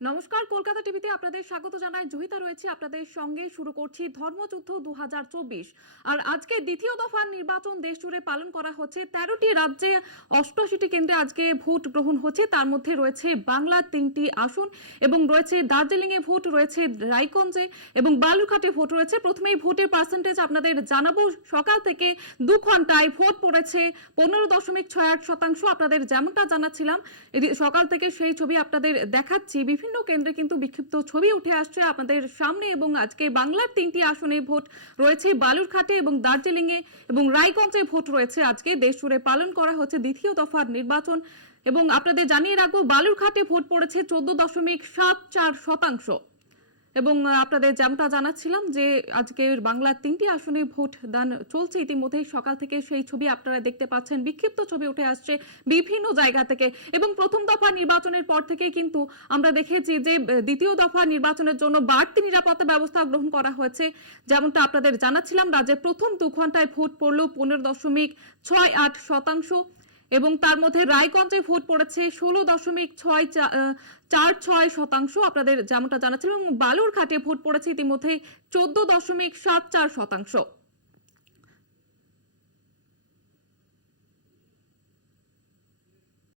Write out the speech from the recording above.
নমস্কার, কলকাতা টিভিতে আপনাদের স্বাগত জানাই। জহিতা রয়েছে আপনাদের সঙ্গে। শুরু করছি ধর্মযুদ্ধ ২০২৪। আর আজকে দ্বিতীয় দফার নির্বাচন দেশ জুড়ে পালন করা হচ্ছে। ১৩টি রাজ্যে ৮৮টি কেন্দ্রে আজকে ভোট গ্রহণ হচ্ছে। তার মধ্যে রয়েছে বাংলার ৩টি আসন এবং রয়েছে দার্জিলিংয়ে ভোট, রয়েছে রায়গঞ্জে এবং বালুরঘাটে ভোট রয়েছে। প্রথমেই ভোটের পার্সেন্টেজ আপনাদের জানাবো। সকাল থেকে ২ ঘন্টায় ভোট পড়েছে ১৫.৬৮%। আপনাদের যেমনটা জানাচ্ছিলাম, সকাল থেকে সেই ছবি আপনাদের দেখাচ্ছি। বিভিন্ন কেন্দ্রে কিন্তু বিক্ষিপ্ত ছবি উঠে আসছে আপনাদের সামনে এবং আজকে বাংলার ৩টি আসনে ভোট রয়েছে। বালুরঘাটে এবং দার্জিলিংয়ে এবং রায়গঞ্জে ভোট রয়েছে। আজকে দেশ জুড়ে পালন করা হচ্ছে দ্বিতীয় দফার নির্বাচন এবং আপনাদের জানিয়ে রাখবো, বালুরঘাটে ভোট পড়েছে ১৪.৭৪%। এবং আপনাদের যেমনটা জানাচ্ছিলাম যে আজকে বাংলার ৩টি আসনে ভোট দান চলছে ইতিমধ্যেই। সকাল থেকে সেই ছবি আপনারা দেখতে পাচ্ছেন, বিক্ষিপ্ত ছবি উঠে আসছে বিভিন্ন জায়গা থেকে। এবং প্রথম দফা নির্বাচনের পর থেকেই কিন্তু আমরা দেখেছি যে দ্বিতীয় দফা নির্বাচনের জন্য বাড়তি নিরাপত্তা ব্যবস্থা গ্রহণ করা হয়েছে। যেমনটা আপনাদের জানাচ্ছিলাম, রাজ্যের প্রথম ২ ঘন্টায় ভোট পড়ল ১৫.৬৮%। এবং তার মধ্যে রায়গঞ্জে ভোট পড়েছে ১৬.৪৬%। আপনাদের যেমনটা জানাচ্ছিলাম, এবং বালুরঘাটে ভোট পড়েছে ইতিমধ্যে ১৪.৭৪%।